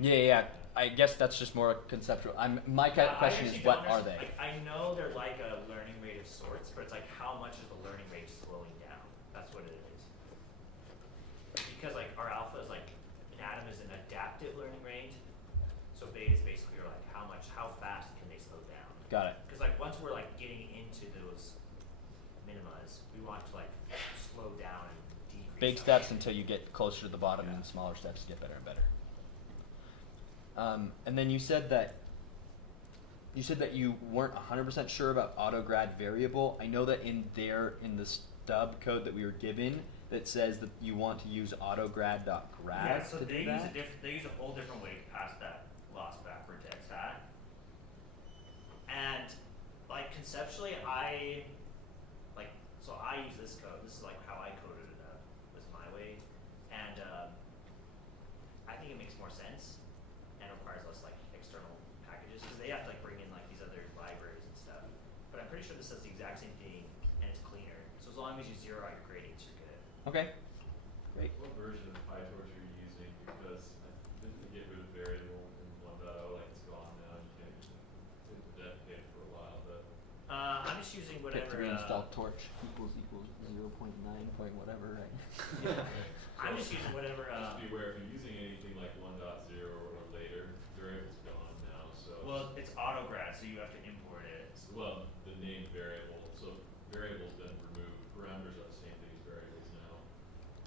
Yeah, yeah, yeah. I guess that's just more conceptual. My kind of I question is, actually what don't are understand. they? Like, I know they're like a learning rate of sorts, but it's like how much is the learning rate slowing down? That's what it is. Because like our alpha is like an atom is an adaptive learning rate, so beta is basically like how fast can they slow down? Got it. Because like once we're like getting into those minimas, we want to like slow down and decrease. Big steps until you get closer to the bottom, Yeah. and then smaller steps to get better and better. And then you said that you weren't 100% sure about autograd variable. I know that in the stub code that we were given, that says that you want to use autograd.grad. Yeah, so to they do use that. they use a whole different way to pass that loss backward to xhat. And like conceptually, I use this code. This is like how I coded it up. Was my way, and I think it makes more sense and requires less like external packages because they have to like bring in like these other libraries and stuff. But I'm pretty sure this does the exact same thing and it's cleaner. So as long as you zero out your gradients, you're good. Okay. Great. What version of PyTorch are you using? Because didn't they get rid of variable in 1.0? Like it's gone now. You can't use it. It's been deprecated for a while, but I'm just using whatever. Pip3 install torch equals 0.9 point whatever, right? I'm just using whatever. just beware if you're using anything like 1.0 or later, variable's gone now. So Well, it's autograd, so you have to import it. well, the name variable. So variable's been removed. Parameters are the same thing as variables now.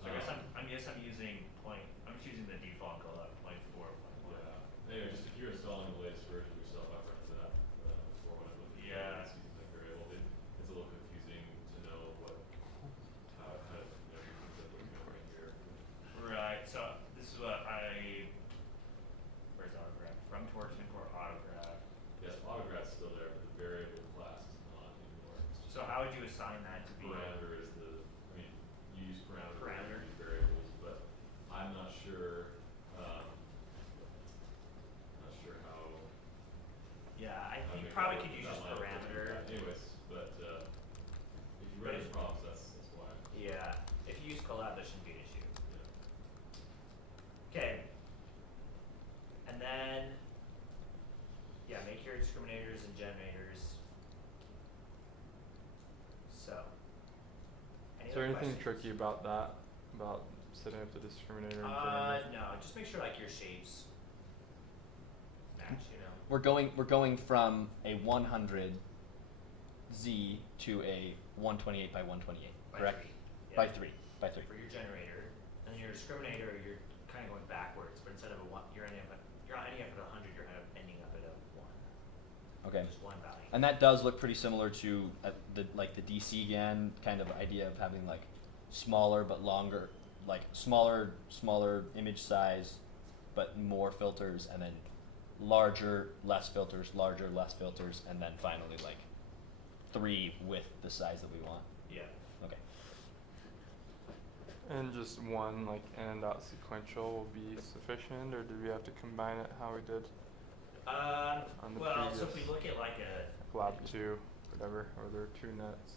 So I guess I'm using I'm just using the default code 0.4, 0.1. Yeah. Anyway, just if you're installing the latest version of yourself, I've run into that before when I'm looking Yeah. at using that variable. It's a little confusing to know how to do things that we're doing right here. Right. So this is what where's autograd? From torch import autograd. Yes, autograd's still there, but the variable class is not anymore. It's just So how would you assign that to be? parameter is you use parameter. Parameter. To use variables, but I'm not sure. Not sure how. Yeah, how you big probably that could use that just line of parameter. Anyways, but if you run into problems, that's why. Yeah. If you use collab, there shouldn't be an issue. Yeah. Okay. And then, yeah, make your discriminators and generators. So, any Is there other anything questions? tricky about that? About setting up the discriminator and generator? No, just make sure like your shapes match, you know. We're going from a 100 Z to a 128 by 128, correct? By By 3. By 3. For your generator, and then your discriminator, you're kind of going backwards, but instead of a 1, you're ending up at 100, you're kind of ending up at a 1. Okay. Just one value. And that does look pretty similar to the DC GAN kind of idea of having like smaller but longer, like smaller image size, but more filters, and then larger, less filters, larger, less filters, and then finally like 3 with the size that we want. Yeah. Okay. And just one like n.sequential will be sufficient, or do we have to combine it how we did on the Well, so if previous we look at like a, lab 2, whatever, or there are 2 nets?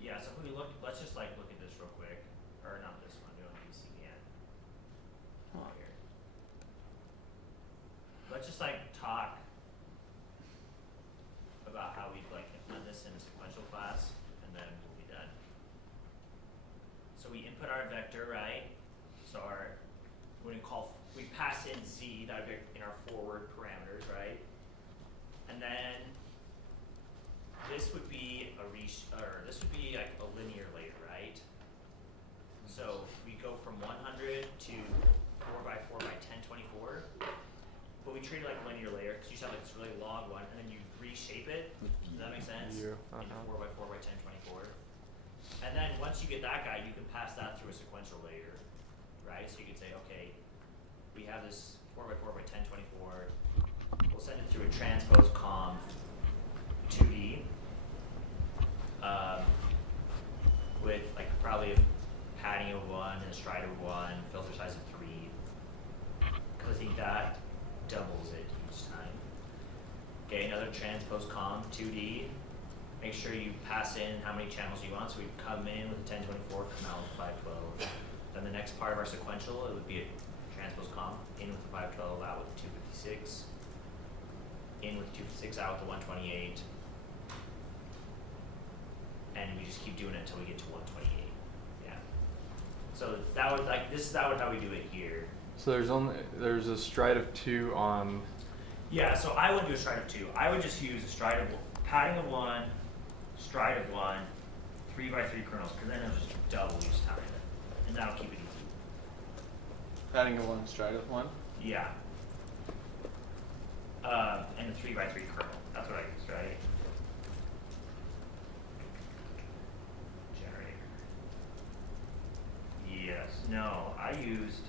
yeah, so if we look, let's just like look at this real quick, or not this one, we don't need to see again. Here. Let's just like talk about how we like implement this in a sequential class, and then we'll be done. So we input our vector, right? So we pass in z that would be in our forward parameters, right? And then this would be this would be like a linear layer, right? So we go from 100 to 4x4 by 1024, but we treat it like a linear layer because you just have like this really long one, and then you reshape it. Does that make sense? View, Into 4x4 by 1024. And then once you get that guy, you can pass that through a sequential layer, right? So you could say, okay, we have this 4x4 by 1024. We'll send it through a transpose conv 2D with like probably a padding of 1 and a stride of 1, filter size of 3. Because I think that doubles it each time. Okay, another transpose conv 2D. Make sure you pass in how many channels you want. So we come in with 1024, come out with 512. Then the next part of our sequential, it would be a transpose comp, in with the 512, out with the 256. In with 256, out with the 128. And we just keep doing it until we get to 128. Yeah. So that would that would how we do it here. So there's a stride of 2 on. Yeah, so I wouldn't do a stride of 2. I would just use a stride of padding of 1, stride of 1, 3x3 kernels, because then it'll just double each time, and that'll keep it easy. Padding of 1, stride of 1. Yeah. And a 3x3 kernel. That's what I used, right? Generator. Yes. No, I used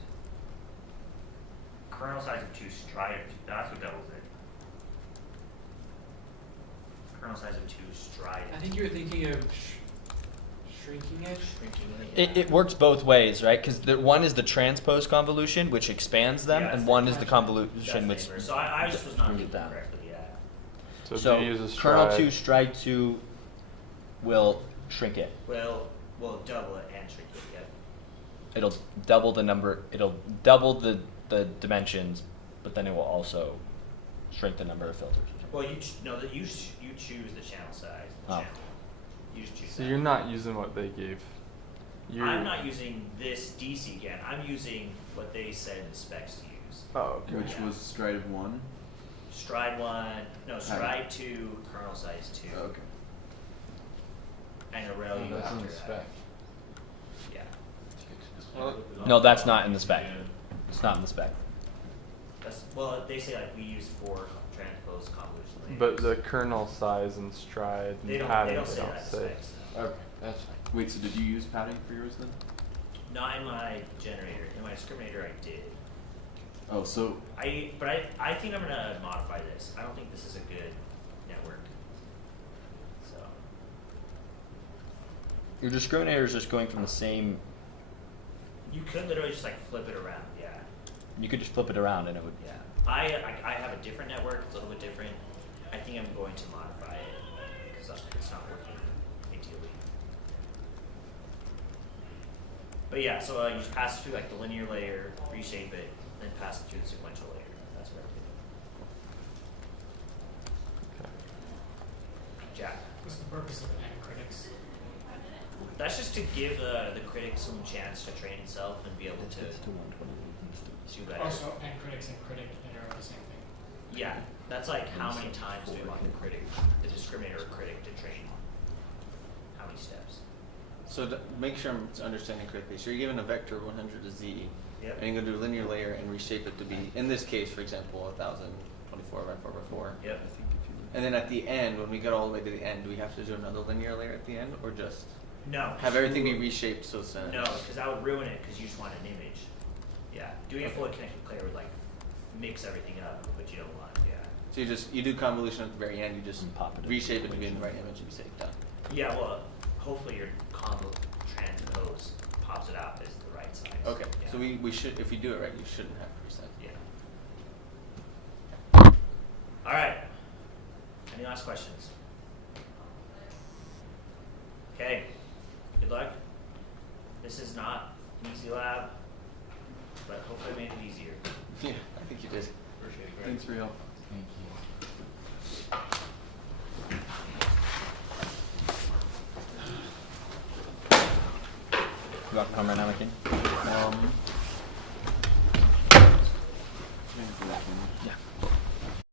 kernel size of 2, stride of 2. That's what doubles it. Kernel size of 2, stride I of think you were thinking of shrinking it. It works both ways, right? Because the one is the transpose convolution, which expands them, Yeah, and it's one the is the That's convolution, the which inverse. So I just was not brings it thinking down. correctly, yeah. So, So do you use a kernel stride? 2, stride 2 will shrink it. Well, we'll double it and shrink it, yep. It'll double the number. It'll double the dimensions, but then it will also shrink the number of filters. Well, you choose the channel size. The Oh. channel. You just choose So that. you're not using what they gave. I'm not using this DC again. I'm using what they said in the specs to use. Oh, okay. Which Yeah. was stride of 1. Stride 1, no, stride 2, kernel size 2, Okay. and a ReLU that's in after the that. spec. Yeah. Well, No, that's not in the spec. It's not in the spec. Well, they say like we use 4 transpose convolution layers. But the kernel size and stride and they don't padding, they don't say that in the say. specs. No. Okay, that's fine. Wait, so did you use padding for yours then? Not in my generator. In my discriminator, I did. Oh, so But I think I'm gonna modify this. I don't think this is a good network. So Your discriminator is just going from the same. you could literally just like flip it around. Yeah. You could just flip it around, and it would. Yeah. I have a different network. It's a little bit different. I think I'm going to modify it because it's not working ideally. But yeah, so you just pass it through like the linear layer, reshape it, then pass it through the sequential layer. That's what I did. Okay. Jack. What's the purpose of critics? That's just to give the critic some chance to train itself and be able to do better. Also, critics and critic are the same thing. Yeah, that's like how many times do we want the discriminator or critic to train? How many steps? So to make sure I'm understanding correctly, so you're given a vector of 100 to z, Yep. and you're going to do a linear layer and reshape it to be, in this case, for example, 1024 by 4 by 4. Yep. And then at the end, when we get all the way to the end, do we have to do another linear layer at the end, or just No. have everything be reshaped so it's No, because that would ruin it because you just want an image. Yeah. Doing a fully connected layer would like mix everything up, but you don't want. Yeah. So you do convolution at the very end, you just And pop it in reshape the it to be in the right equation. image and you say done. Yeah. Well, hopefully your combo transpose pops it out as the right size. Okay, Yeah. so we should, if we do it right, we shouldn't have to reset. Yeah. All right. Any last questions? Okay. Good luck. This is not an easy lab, but hopefully I made it easier. Yeah, I think you did. Appreciate it, Greg. Thanks for your help. Thank you. You want to come right now, McKinney?